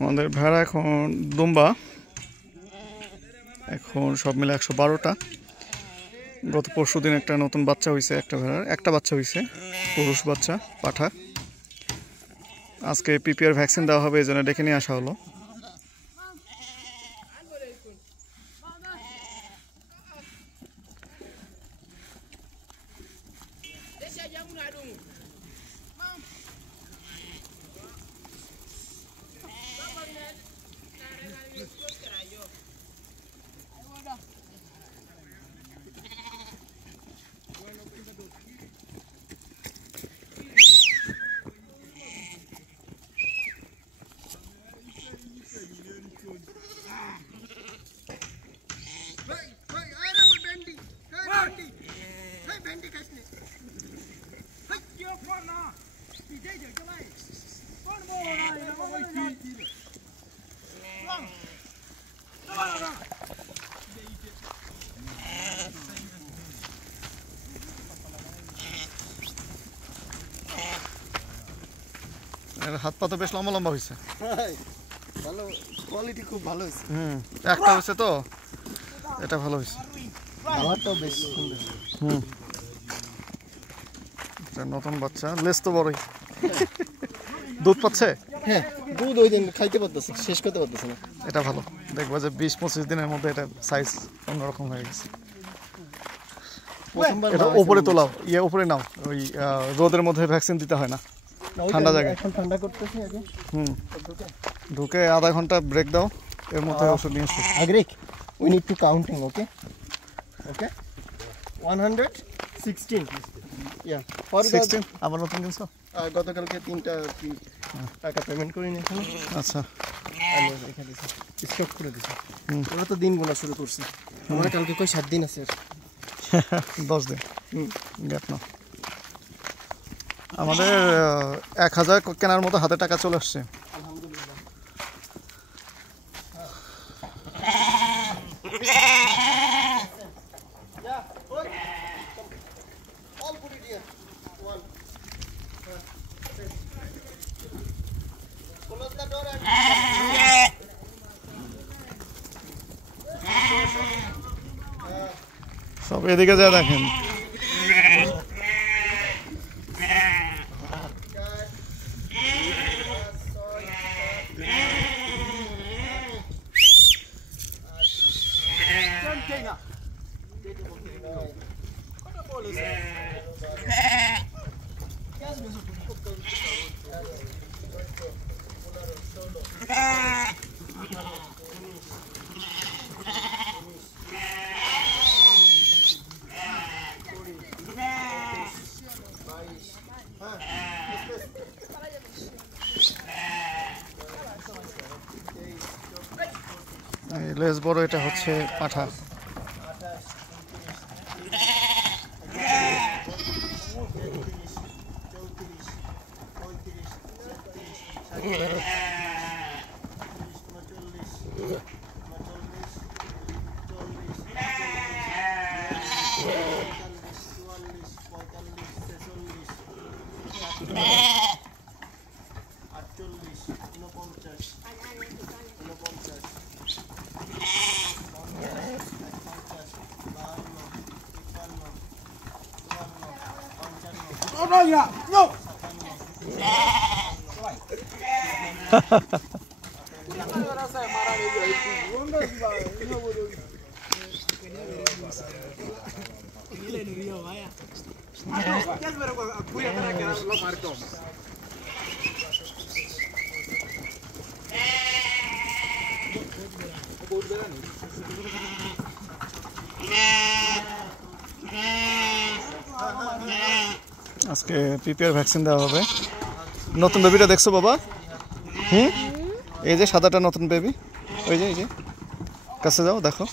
আমাদের ভেড়া এখন দুম্বা, এখন সব মিলে 112টা। গত পরশু দিন একটা নতুন বাচ্চা হয়েছে, একটা ভেড়ার একটা বাচ্চা হয়েছে, পুরুষ বাচ্চা পাঠা। আজকে পিপিআর ভ্যাকসিন দেওয়া হবে, এই জন্য ডেকে নিয়ে আসা হলো। হাত পা তো বেশ লম্বা লম্বা হয়েছে, ভালো কোয়ালিটি, খুব ভালো হয়েছে। একটা হয়েছে তো, এটা ভালো হয়েছে। আমারটাও বেশ সুন্দর। নতুন বাচ্চা, লেজ তো বড়ই। দুধ পাচ্ছে? হ্যাঁ, দুধ ওই দিন খাইতে পারতেছে, শেষ করতে পারতেছে না। এটা ভালো, দেখবো যে 20-25 দিনের মধ্যে এটা সাইজ অন্যরকম হয়ে গেছে। এটা উপরে তোলাও, উপরে নাও, ওই রোদের মধ্যে ভ্যাকসিন দিতে হয় না, ঠান্ডা জায়গায়। এখন ঠান্ডা করতেছি আগে। ঢুকে আধা ঘন্টা ব্রেক দাও, এর মধ্যে ওষুধ নিয়ে এসো। Agric, we need to counting, okay? Okay? 116. Yeah. 16 আবার নতুন কিনছো? গতকালকে 3টা টাকা পেমেন্ট করে নিয়ে এখানে। আচ্ছা, আমি এখানে স্টক করে দিছি। ওরা তো দিন গোনা শুরু করছে। আমার কালকে কই 7 দিন আছে। 10 দিন গ্যাপ নাও। আমাদের 1000 কেনার মতো হাতে টাকা চলে আসছে। আলহামদুলিল্লাহ। সব এদিকে যা দেখেন। লেজ বড়, এটা হচ্ছে পাঠা। আজকে পিপিআর ভ্যাকসিন দেওয়া হবে। নতুন বেবিটা দেখছো বাবা? এই যে সাদাটা নতুন বেবি, ওই যে কাছে যাও দেখো।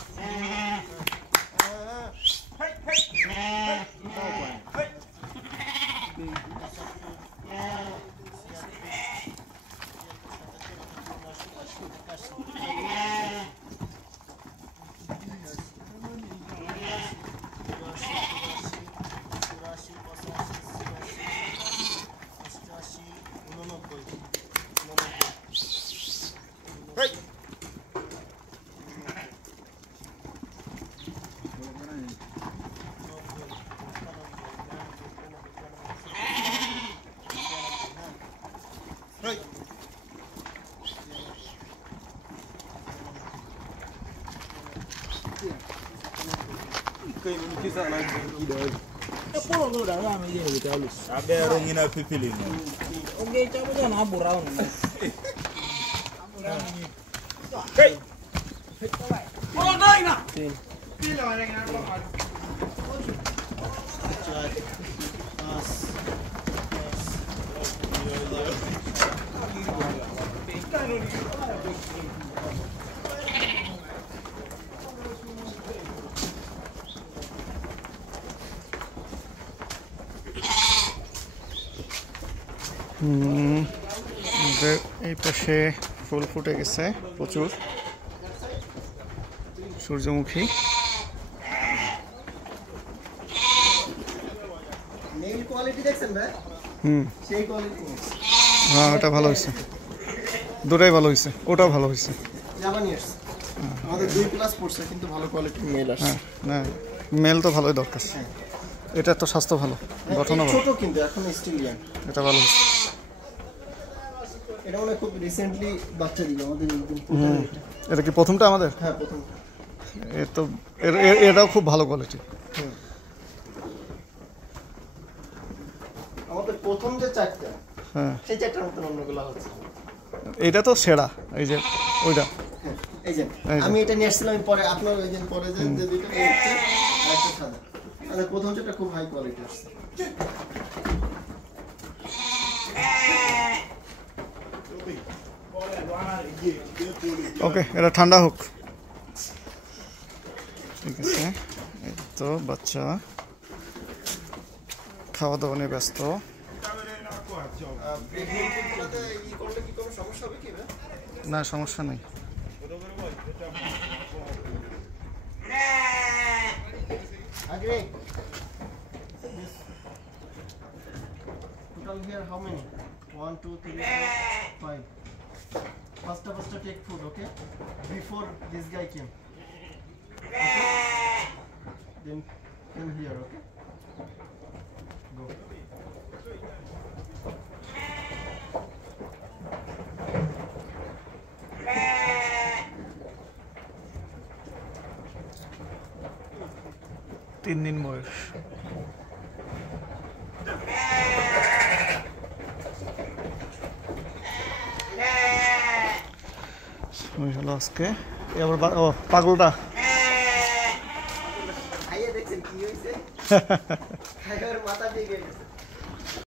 এই পাশে ফুল ফুটে গেছে প্রচুর, সূর্যমুখী। হ্যাঁ, ওটা ভালো হয়েছে, দুটাই ভালো হয়েছে, ওটাও ভালো হয়েছে। হ্যাঁ, না মেল তো ভালোই দরকার। এটা তো স্বাস্থ্য ভালো, গঠনও ভালো, এটা ভালো হয়েছে। এটা মানে খুব রিসেন্টলি বাচ্চা দিল আমাদের। এটা কি প্রথমটা আমাদের? হ্যাঁ, প্রথম। এটাও খুব ভালো কোয়ালিটি। আমাদের প্রথম যে চারটা, হ্যাঁ, সেই চারটার মতন অন্যগুলো হচ্ছে। এটা তো সেরা, এই যে ওইটা। এই যে আমি এটা নিয়ে আসছিলাম পরে, আপনার ওই দিন পরে যে দুটো একটা সাদা, আমাদের প্রথম যেটা খুব হাই কোয়ালিটি আসছে। ওকে, এটা ঠান্ডা হোক। ঠিক আছে, এই তো বাচ্চা খাওয়া দাওয়া নিয়ে ব্যস্ত। না, সমস্যা নেই। Total here how many? 1, 2, 3, 4, 5. First take food, okay? Before this guy came. Okay? Then come here, okay? Go. তিন দিন বয়স। হলো আজকে। এবার পাগলটা খাইয়ে দেখছেন কি হয়েছে? খাইয়ে মাথা দিয়ে গেছে।